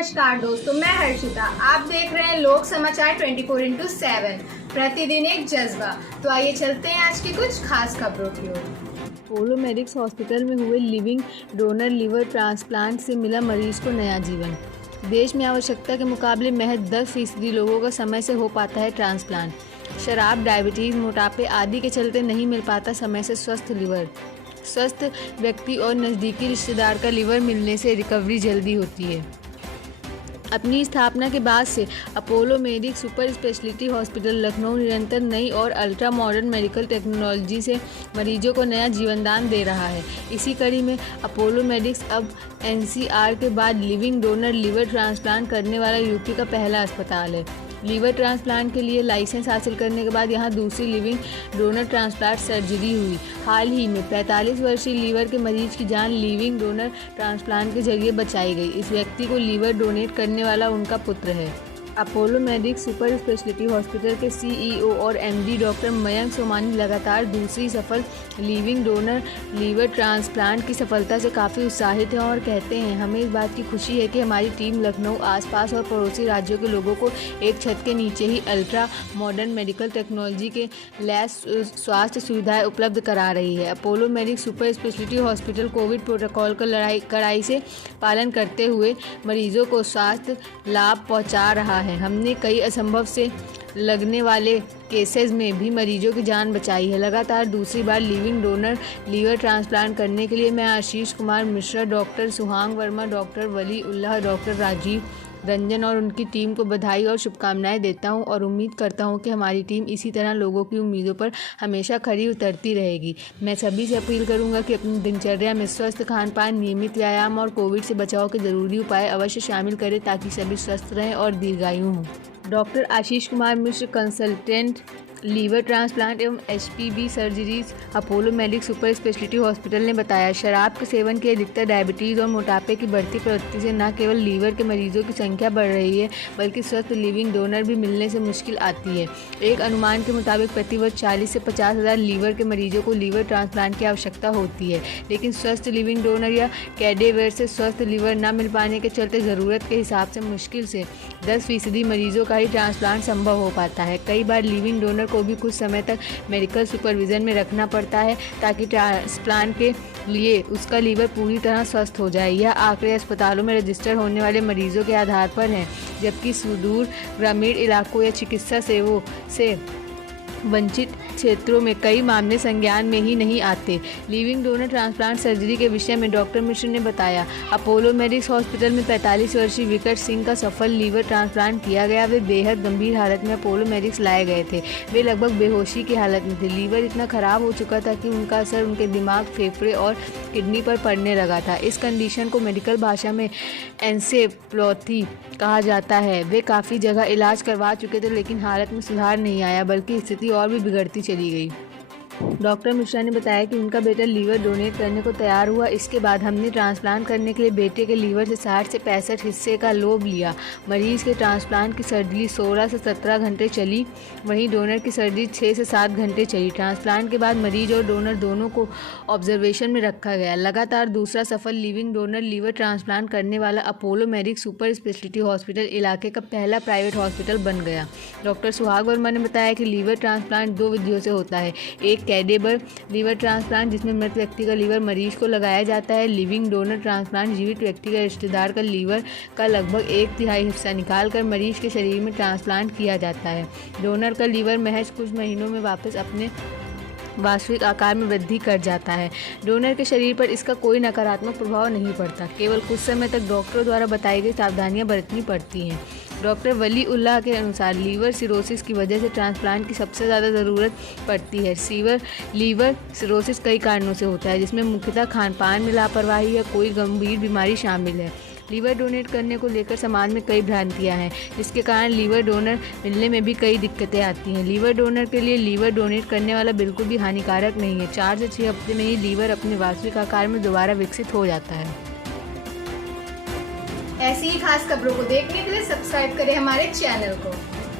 नमस्कार दोस्तों, मैं हर्षिता। आप देख रहे हैं लोक समाचार 24x7, प्रतिदिन एक जज्बा। तो आइए चलते हैं आज की कुछ खास खबरों की ओर। अपोलो मेडिक्स हॉस्पिटल में हुए लिविंग डोनर लीवर ट्रांसप्लांट से मिला मरीज को नया जीवन। देश में आवश्यकता के मुकाबले महज 10% लोगों का समय से हो पाता है ट्रांसप्लांट। शराब, डायबिटीज, मोटापे आदि के चलते नहीं मिल पाता समय से स्वस्थ लीवर। स्वस्थ व्यक्ति और नज़दीकी रिश्तेदार का लीवर मिलने से रिकवरी जल्दी होती है। अपनी स्थापना के बाद से Apollo medics super speciality hospital Lucknow निरंतर नई और अल्ट्रा मॉडर्न मेडिकल टेक्नोलॉजी से मरीजों को नया जीवनदान दे रहा है। इसी कड़ी में अपोलो मेडिक्स अब एनसीआर के बाद लिविंग डोनर लीवर ट्रांसप्लांट करने वाला यूपी का पहला अस्पताल है। लीवर ट्रांसप्लांट के लिए लाइसेंस हासिल करने के बाद यहां दूसरी लिविंग डोनर ट्रांसप्लांट सर्जरी हुई। हाल ही में 45 वर्षीय लीवर के मरीज की जान लिविंग डोनर ट्रांसप्लांट के जरिए बचाई गई। इस व्यक्ति को लीवर डोनेट करने वाला उनका पुत्र है। Apollo medics super speciality hospital के सीईओ और एमडी डॉक्टर मयंक सोमानी लगातार दूसरी सफल लिविंग डोनर लीवर ट्रांसप्लांट की सफलता से काफ़ी उत्साहित हैं और कहते हैं, हमें इस बात की खुशी है कि हमारी टीम लखनऊ, आसपास और पड़ोसी राज्यों के लोगों को एक छत के नीचे ही अल्ट्रा मॉडर्न मेडिकल टेक्नोलॉजी के लैस स्वास्थ्य सुविधाएं उपलब्ध करा रही है। Apollo medics super speciality hospital Covid protocol का कड़ाई से पालन करते हुए मरीजों को स्वास्थ्य लाभ पहुँचा रहा है। हमने कई असंभव से लगने वाले केसेस में भी मरीजों की जान बचाई है। लगातार दूसरी बार लिविंग डोनर लीवर ट्रांसप्लांट करने के लिए मैं आशीष कुमार मिश्रा, डॉक्टर सुहांग वर्मा, डॉक्टर वली उल्लाह, डॉक्टर राजीव रंजन और उनकी टीम को बधाई और शुभकामनाएं देता हूं और उम्मीद करता हूं कि हमारी टीम इसी तरह लोगों की उम्मीदों पर हमेशा खरी उतरती रहेगी। मैं सभी से अपील करूंगा कि अपनी दिनचर्या में स्वस्थ खान पान, नियमित व्यायाम और कोविड से बचाव के जरूरी उपाय अवश्य शामिल करें ताकि सभी स्वस्थ रहें और दीर्घायु हों। Doctor Ashish Kumar Mishra, consultant liver transplant एवं HPB surgeries, Apollo medics super speciality hospital ने बताया, शराब के सेवन की अधिकता, डायबिटीज़ और मोटापे की बढ़ती प्रवृत्ति से न केवल लीवर के मरीजों की संख्या बढ़ रही है बल्कि स्वस्थ लिविंग डोनर भी मिलने से मुश्किल आती है। एक अनुमान के मुताबिक प्रतिवर्ष 40 से 50 हज़ार लीवर के मरीजों को लीवर ट्रांसप्लांट की आवश्यकता होती है, लेकिन स्वस्थ लिविंग डोनर या कैडेवर से स्वस्थ लीवर न मिल पाने के चलते ज़रूरत के हिसाब से मुश्किल से 10% मरीजों का ही ट्रांसप्लांट संभव हो पाता है। कई बार लिविंग डोनर को भी कुछ समय तक मेडिकल सुपरविजन में रखना पड़ता है ताकि ट्रांसप्लांट के लिए उसका लीवर पूरी तरह स्वस्थ हो जाए। यह आंकड़े अस्पतालों में रजिस्टर होने वाले मरीजों के आधार पर हैं, जबकि सुदूर ग्रामीण इलाकों या चिकित्सा सेवाओं से वंचित क्षेत्रों में कई मामले संज्ञान में ही नहीं आते। लिविंग डोनर ट्रांसप्लांट सर्जरी के विषय में डॉक्टर मिश्र ने बताया, अपोलो मेडिक्स हॉस्पिटल में 45 वर्षीय विकट सिंह का सफल लीवर ट्रांसप्लांट किया गया। वे बेहद गंभीर हालत में अपोलो मेडिक्स लाए गए थे। वे लगभग बेहोशी की हालत में थे। लीवर इतना खराब हो चुका था कि उनका असर उनके दिमाग, फेफड़े और किडनी पर पड़ने लगा था। इस कंडीशन को मेडिकल भाषा में एन्सेफेलोपैथी कहा जाता है। वे काफ़ी जगह इलाज करवा चुके थे लेकिन हालत में सुधार नहीं आया बल्कि स्थिति और भी बिगड़ती चली गई। डॉक्टर मिश्रा ने बताया कि उनका बेटा लीवर डोनेट करने को तैयार हुआ। इसके बाद हमने ट्रांसप्लांट करने के लिए बेटे के लीवर से 60 से 65 हिस्से का लोब लिया। मरीज के ट्रांसप्लांट की सर्जरी 16 से 17 घंटे चली, वहीं डोनर की सर्जरी 6 से 7 घंटे चली। ट्रांसप्लांट के बाद मरीज और डोनर दोनों को ऑब्जर्वेशन में रखा गया। लगातार दूसरा सफल लिविंग डोनर लीवर ट्रांसप्लांट करने वाला Apollo medics super speciality hospital इलाके का पहला प्राइवेट हॉस्पिटल बन गया। डॉक्टर सुहाग वर्मा ने बताया कि लीवर ट्रांसप्लांट 2 विधियों से होता है। एक कैडेवर लीवर ट्रांसप्लांट जिसमें मृत व्यक्ति का लीवर मरीज को लगाया जाता है। लिविंग डोनर ट्रांसप्लांट जीवित व्यक्ति का रिश्तेदार का लीवर का लगभग 1/3 हिस्सा निकालकर मरीज के शरीर में ट्रांसप्लांट किया जाता है। डोनर का लीवर महज कुछ महीनों में वापस अपने वास्तविक आकार में वृद्धि कर जाता है। डोनर के शरीर पर इसका कोई नकारात्मक प्रभाव नहीं पड़ता, केवल कुछ समय तक डॉक्टरों द्वारा बताई गई सावधानियां बरतनी पड़ती हैं। डॉक्टर वली उल्लाह के अनुसार लीवर सिरोसिस की वजह से ट्रांसप्लांट की सबसे ज़्यादा ज़रूरत पड़ती है। लीवर सिरोसिस कई कारणों से होता है, जिसमें मुख्यतः खान पान में लापरवाही या कोई गंभीर बीमारी शामिल है। लीवर डोनेट करने को लेकर समाज में कई भ्रांतियां हैं, जिसके कारण लीवर डोनर मिलने में भी कई दिक्कतें आती हैं। लीवर डोनर के लिए लीवर डोनेट करने वाला बिल्कुल भी हानिकारक नहीं है। 4 से 6 हफ्ते में ही लीवर अपने वास्तविक आकार में दोबारा विकसित हो जाता है। ऐसी ही खास खबरों को देखने के लिए सब्सक्राइब करें हमारे चैनल को।